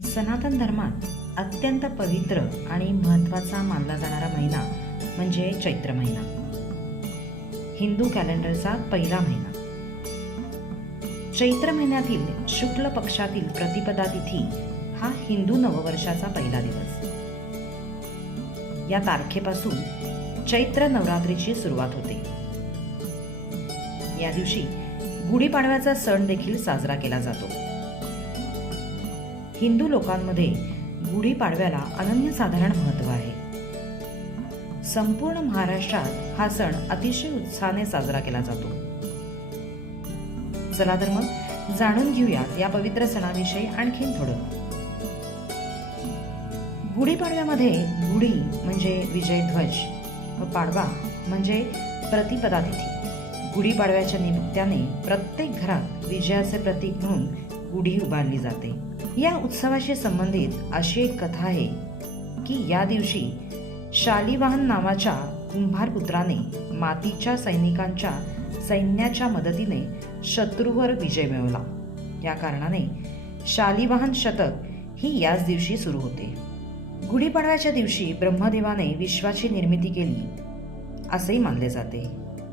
सनातन धर्मात अत्यंत पवित्र आणि महत्त्वाचा मानला जाणारा महिना म्हणजे चैत्र महिना. हिंदू कॅलेंडरचा पहिला महिना. चैत्र महिन्यातील शुक्ल पक्षातील प्रतिपदा तिथी हा हिंदू नववर्षाचा पहिला दिवस. या तारखेपासून चैत्र नवरात्रीची सुरुवात होते. या दिवशी गुढीपाडव्याचा सण देखील साजरा केला जातो. हिंदू लोकांमध्ये गुढीपाडव्याला अनन्यसाधारण महत्त्व आहे. संपूर्ण महाराष्ट्रात हा सण अतिशय उत्साहाने साजरा केला जातो. चला तर मग जाणून घेऊयात या पवित्र सणाविषयी आणखीन थोडं. गुढीपाडव्यामध्ये गुढी म्हणजे विजयध्वज व पाडवा म्हणजे प्रतिपदा तिथी. गुढीपाडव्याच्या निमित्ताने प्रत्येक घरात विजयाचे प्रतीक म्हणून गुढी उभारली जाते. या उत्सवाशी संबंधित अशी एक कथा आहे की या दिवशी शालिवाहन नावाच्या कुंभार पुत्राने मातीच्या सैनिकांच्या सैन्याच्या मदतीने शत्रूवर विजय मिळवला. या कारणाने शालिवाहन शतक ही याच दिवशी सुरू होते. गुढीपाडव्याच्या दिवशी ब्रह्मदेवाने विश्वाची निर्मिती केली असेही मानले जाते.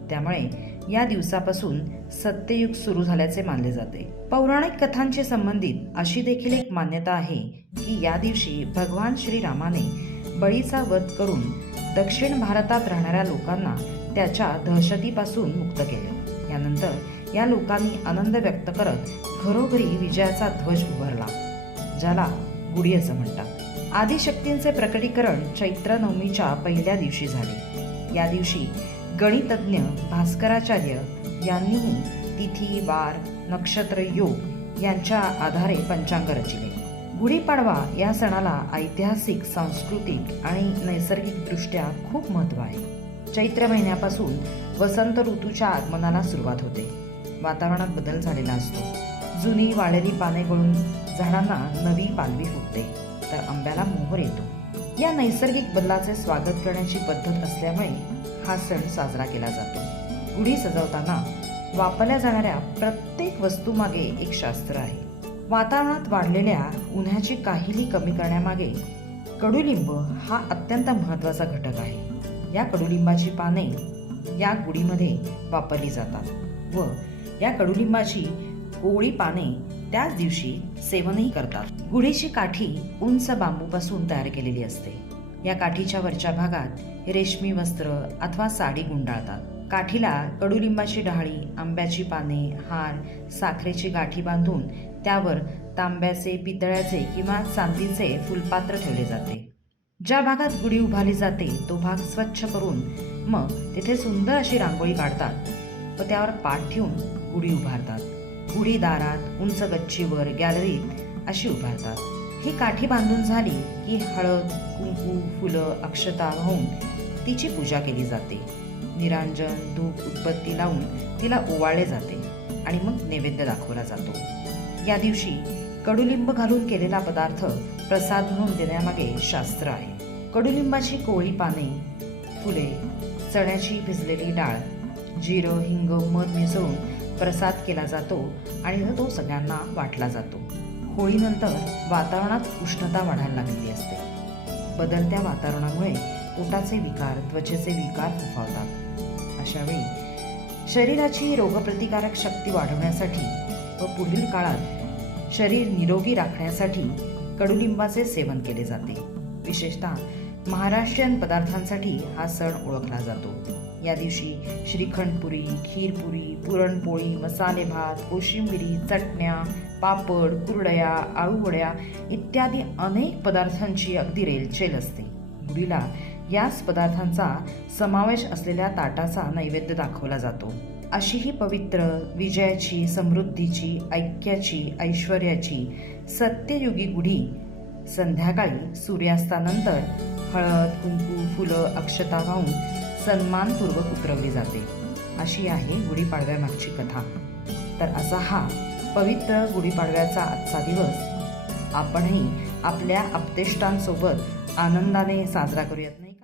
त्यामुळे या दिवसापासून सत्ययुग सुरू झाल्याचे मानले जाते. पौराणिक कथांशी संबंधित अशी देखील एक मान्यता आहे की या दिवशी भगवान श्रीरामाने बळीचा वध करून दक्षिण भारतात राहणाऱ्या लोकांना त्याच्या दहशतीपासून मुक्त केले. यानंतर या लोकांनी आनंद व्यक्त करत घरोघरी विजयाचा ध्वज उभारला, ज्याला गुढी असं म्हणतात. आदिशक्तींचे प्रकटीकरण चैत्र नवमीच्या पहिल्या दिवशी झाले. या दिवशी गणितज्ञ भास्कराचार्य यांनीही तिथी, वार, नक्षत्र, योग यांच्या आधारे पंचांग रचिले. गुढीपाडवा या सणाला ऐतिहासिक, सांस्कृतिक आणि नैसर्गिकदृष्ट्या खूप महत्त्व आहे. चैत्र महिन्यापासून वसंत ऋतूच्या आगमनाला सुरुवात होते. वातावरणात बदल झालेला असतो. जुनी वाळलेली पाने गळून झाडांना नवी पालवी फुटते, तर आंब्याला मोहर येतो. या नैसर्गिक बदलाचे स्वागत करण्याची पद्धत असल्यामुळे हा सण साजरा केला जातो. गुढी सजवताना वापरल्या जाणाऱ्या प्रत्येक वस्तूमागे एक शास्त्र आहे. वातावरणात वाढलेल्या उन्हाची काहिली कमी करण्यामागे कडुलिंब हा अत्यंत महत्त्वाचा घटक आहे. या कडुलिंबाची पाने या गुढीमध्ये वापरली जातात व या कडुलिंबाची कोवळी पाने त्याच दिवशी सेवनही करतात. गुढीची काठी उंच बांबूपासून तयार केलेली असते. या काठीच्या वरच्या भागात रेशमी वस्त्र अथवा साडी गुंडाळतात. काठीला कडुलिंबाची डहाळी, आंब्याची पाने, हार, साखरेची गाठी बांधून त्यावर तांब्याचे, पितळ्याचे किंवा चांदीचे फुलपात्र ठेवले जाते. ज्या भागात गुढी उभारली जाते तो भाग स्वच्छ करून मग तिथे सुंदर अशी रांगोळी काढतात व त्यावर पाट ठेवून गुढी उभारतात. गुढी दारात, उंच गच्चीवर, गॅलरीत अशी उभारतात. ही काठी बांधून झाली की हळद, कुंकू, फुलं, अक्षता वाहून तिची पूजा केली जाते. निरांजन, धूप, उदबत्ती लावून तिला ओवाळले जाते आणि मग नैवेद्य दाखवला जातो. या दिवशी कडुलिंब घालून केलेला पदार्थ प्रसाद म्हणून देण्यामागे शास्त्र आहे. कडुलिंबाची कोवळी पाने, फुले, चण्याची भिजलेली डाळ, जिरं, हिंग, मध मिसळून प्रसाद केला जातो आणि तो सगळ्यांना वाटला जातो. होळीनंतर वातावरणात उष्णता वाढायला लागलेली असते. बदलत्या वातावरणामुळे पोटाचे विकार, त्वचेचे विकार उद्भवतात. अशावेळी शरीराची रोगप्रतिकारक शक्ती वाढवण्यासाठी व पुढील काळात शरीर निरोगी राखण्यासाठी कडुलिंबाचे सेवन केले जाते. विशेषतः महाराष्ट्रीयन पदार्थांसाठी हा सण ओळखला जातो. या दिवशी श्रीखंडपुरी, खीरपुरी, पुरणपोळी, मसाले भात, कोशिंबिरी, चटण्या, पापड, कुरडया, आळूवड्या इत्यादी अनेक पदार्थांची अगदी रेलचेल असते. गुढीला याच पदार्थांचा समावेश असलेल्या ताटाचा नैवेद्य दाखवला जातो. अशी ही पवित्र, विजयाची, समृद्धीची, ऐक्याची, ऐश्वर्याची, सत्ययुगी गुढी संध्याकाळी सूर्यास्तानंतर हळद, कुंकू, फुलं, अक्षता वाहून सन्मानपूर्वक उतरवली जाते. अशी आहे गुढीपाडव्यामागची कथा. तर असा हा पवित्र गुढीपाडव्याचा आजचा दिवस आपणही आपल्या आप्तेष्टांसोबत आनंदाने साजरा करूयात नाही.